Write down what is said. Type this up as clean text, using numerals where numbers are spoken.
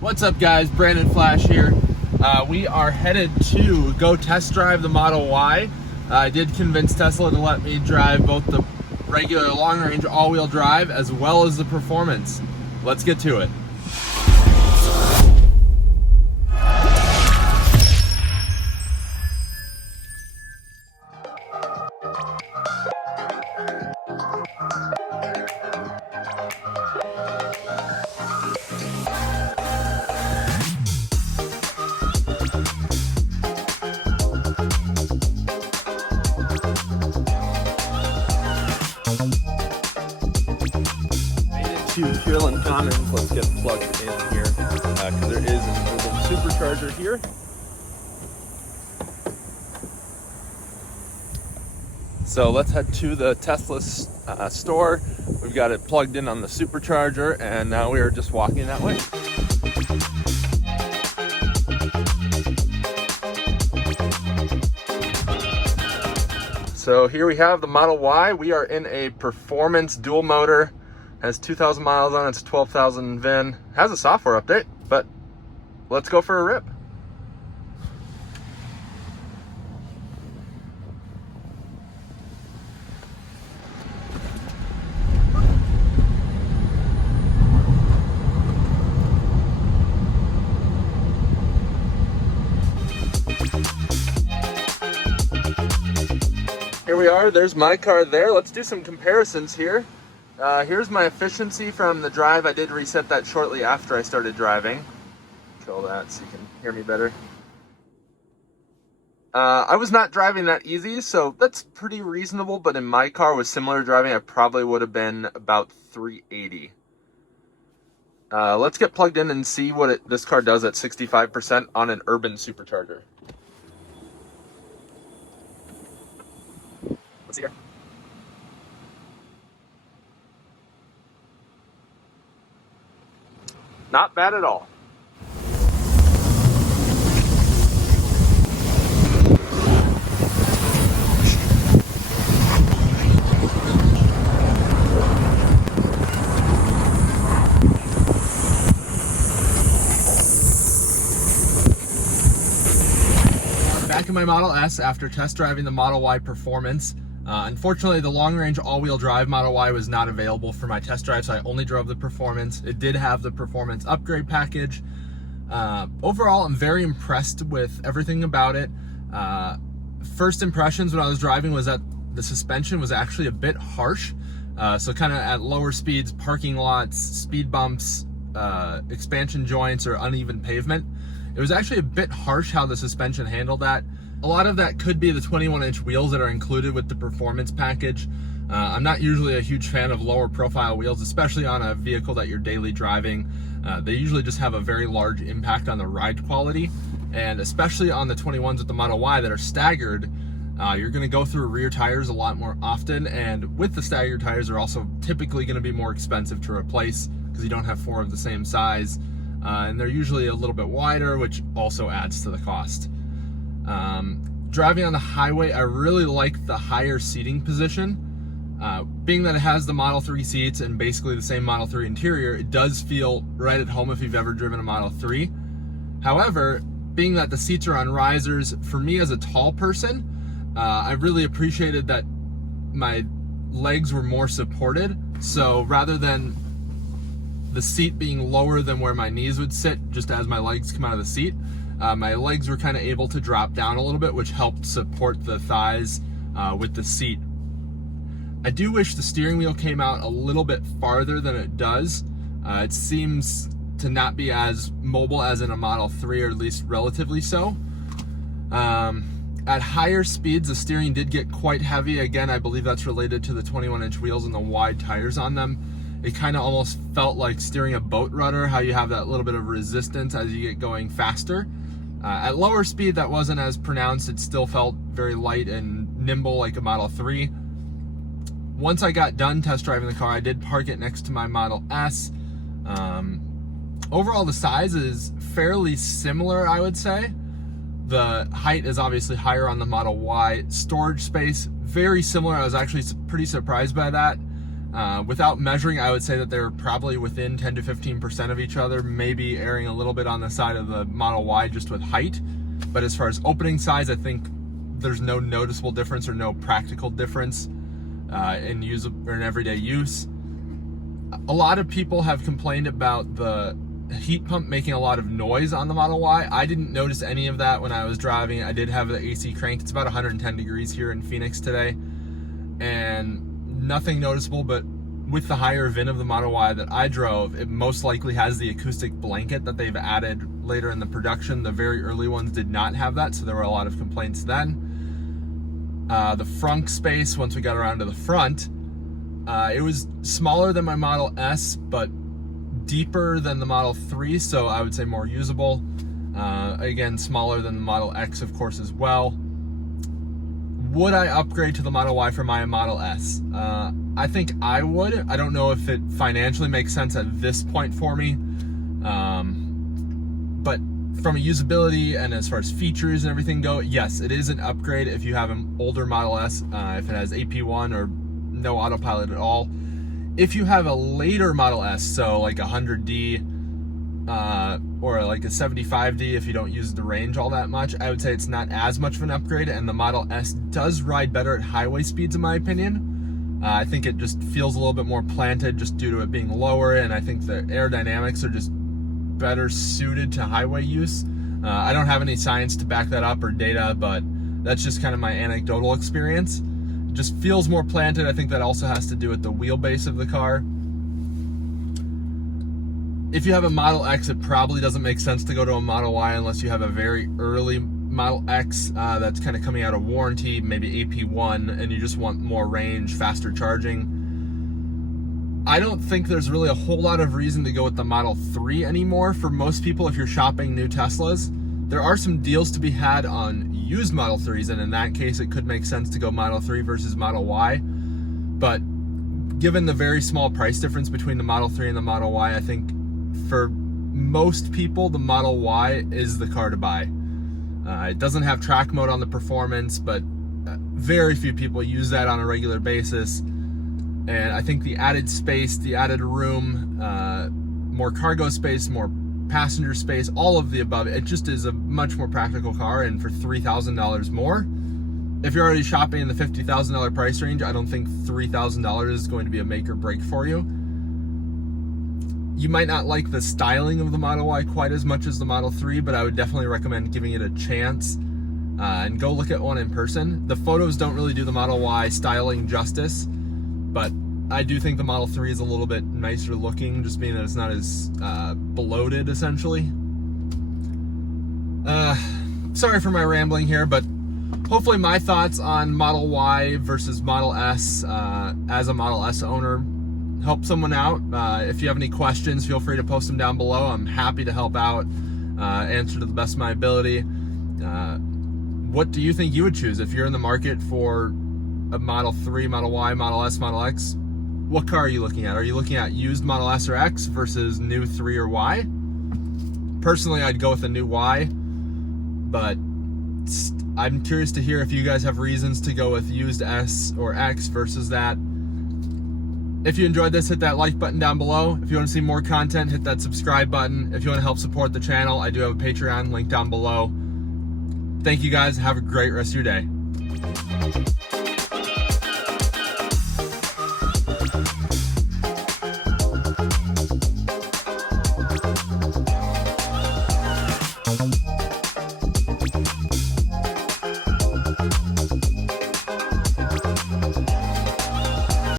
What's up guys, Brandon Flash here. We are headed to go test drive the Model Y. I did convince Tesla to let me drive both the regular long range all-wheel drive as well as the performance. Let's get to it. Pureland Commons. Let's get plugged in here because there is an urban supercharger here. So let's head to the Tesla store. We've got it plugged in on the supercharger, and now we are just walking that way. So here we have the Model Y. We are in a performance dual motor. Has 2,000 miles on it, it's 12,000 VIN. Has a software update, but let's go for a rip. Here we are, there's my car there. Let's do some comparisons here. Here's my efficiency from the drive. I did reset that shortly after I started driving. Control that so you can hear me better. I was not driving that easy, so that's pretty reasonable, but in my car with similar driving, I probably would have been about 380. Let's get plugged in and see what this car does at 65% on an urban supercharger. Let's see here. Not bad at all. Back in my Model S after test driving the Model Y Performance. Unfortunately, the long-range all-wheel drive Model Y was not available for my test drive, so I only drove the Performance. It did have the Performance upgrade package. Overall, I'm very impressed with everything about it. First impressions when I was driving was that the suspension was actually a bit harsh. So kind of at lower speeds, parking lots, speed bumps, expansion joints, or uneven pavement. It was actually a bit harsh how the suspension handled that. A lot of that could be the 21-inch wheels that are included with the performance package. I'm not usually a huge fan of lower profile wheels, especially on a vehicle that you're daily driving. They usually just have a very large impact on the ride quality, and especially on the 21s with the Model Y that are staggered, you're going to go through rear tires a lot more often, and with the staggered tires, they're also typically going to be more expensive to replace because you don't have four of the same size, and they're usually a little bit wider, which also adds to the cost. Driving on the highway, I really like the higher seating position. Being that it has the Model 3 seats and basically the same Model 3 interior, it does feel right at home if you've ever driven a Model 3. However, being that the seats are on risers, for me as a tall person, I really appreciated that my legs were more supported. So rather than the seat being lower than where my knees would sit, just as my legs come out of the seat, my legs were kind of able to drop down a little bit, which helped support the thighs with the seat. I do wish the steering wheel came out a little bit farther than it does. It seems to not be as mobile as in a Model 3, or at least relatively so. At higher speeds, the steering did get quite heavy. Again, I believe that's related to the 21-inch wheels and the wide tires on them. It kind of almost felt like steering a boat rudder, how you have that little bit of resistance as you get going faster. At lower speed, that wasn't as pronounced. It still felt very light and nimble like a Model 3. Once I got done test driving the car, I did park it next to my Model S. Overall, the size is fairly similar, I would say. The height is obviously higher on the Model Y. Storage space, very similar. I was actually pretty surprised by that. Without measuring, I would say that they're probably within 10 to 15% of each other, maybe erring a little bit on the side of the Model Y just with height. But as far as opening size, I think there's no noticeable difference or no practical difference in everyday use. A lot of people have complained about the heat pump making a lot of noise on the Model Y. I didn't notice any of that when I was driving. I did have the AC cranked. It's about 110 degrees here in Phoenix today, and nothing noticeable. But with the higher VIN of the Model Y that I drove, it most likely has the acoustic blanket that they've added later in the production. The very early ones did not have that, so there were a lot of complaints then. The frunk space, once we got around to the front, it was smaller than my Model S, but deeper than the Model 3, so I would say more usable. Again, smaller than the Model X, of course, as well. Would I upgrade to the Model Y from my Model S? I think I would. I don't know if it financially makes sense at this point for me. But from a usability and as far as features and everything go, yes, it is an upgrade if you have an older Model S, if it has AP1 or no autopilot at all. If you have a later Model S, so like a 100D or like a 75D, if you don't use the range all that much, I would say it's not as much of an upgrade, and the Model S does ride better at highway speeds in my opinion. I think it just feels a little bit more planted just due to it being lower, and I think the aerodynamics are just better suited to highway use. I don't have any science to back that up or data, but that's just kind of my anecdotal experience. It just feels more planted. I think that also has to do with the wheelbase of the car. If you have a Model X, it probably doesn't make sense to go to a Model Y unless you have a very early Model X that's kind of coming out of warranty, maybe AP1, and you just want more range, faster charging. I don't think there's really a whole lot of reason to go with the Model 3 anymore. For most people, if you're shopping new Teslas, there are some deals to be had on used Model 3s, and in that case, it could make sense to go Model 3 versus Model Y. But given the very small price difference between the Model 3 and the Model Y, I think for most people, the Model Y is the car to buy. It doesn't have track mode on the Performance, but very few people use that on a regular basis. And I think the added space, the added room, more cargo space, more passenger space, all of the above, it just is a much more practical car. And for $3,000 more, if you're already shopping in the $50,000 price range, I don't think $3,000 is going to be a make or break for you. You might not like the styling of the Model Y quite as much as the Model 3, but I would definitely recommend giving it a chance and go look at one in person. The photos don't really do the Model Y styling justice, but I do think the Model 3 is a little bit nicer looking, just being that it's not as bloated, essentially. Sorry for my rambling here, but hopefully my thoughts on Model Y versus Model S as a Model S owner help someone out. If you have any questions, feel free to post them down below. I'm happy to help out, answer to the best of my ability. What do you think you would choose if you're in the market for a Model 3, Model Y, Model S, Model X? What car are you looking at? Are you looking at used Model S or X versus new 3 or Y? Personally, I'd go with a new Y, but I'm curious to hear if you guys have reasons to go with used S or X versus that. If you enjoyed this, hit that like button down below. If you want to see more content, hit that subscribe button. If you want to help support the channel, I do have a Patreon link down below. Thank you guys. Have a great rest of your day.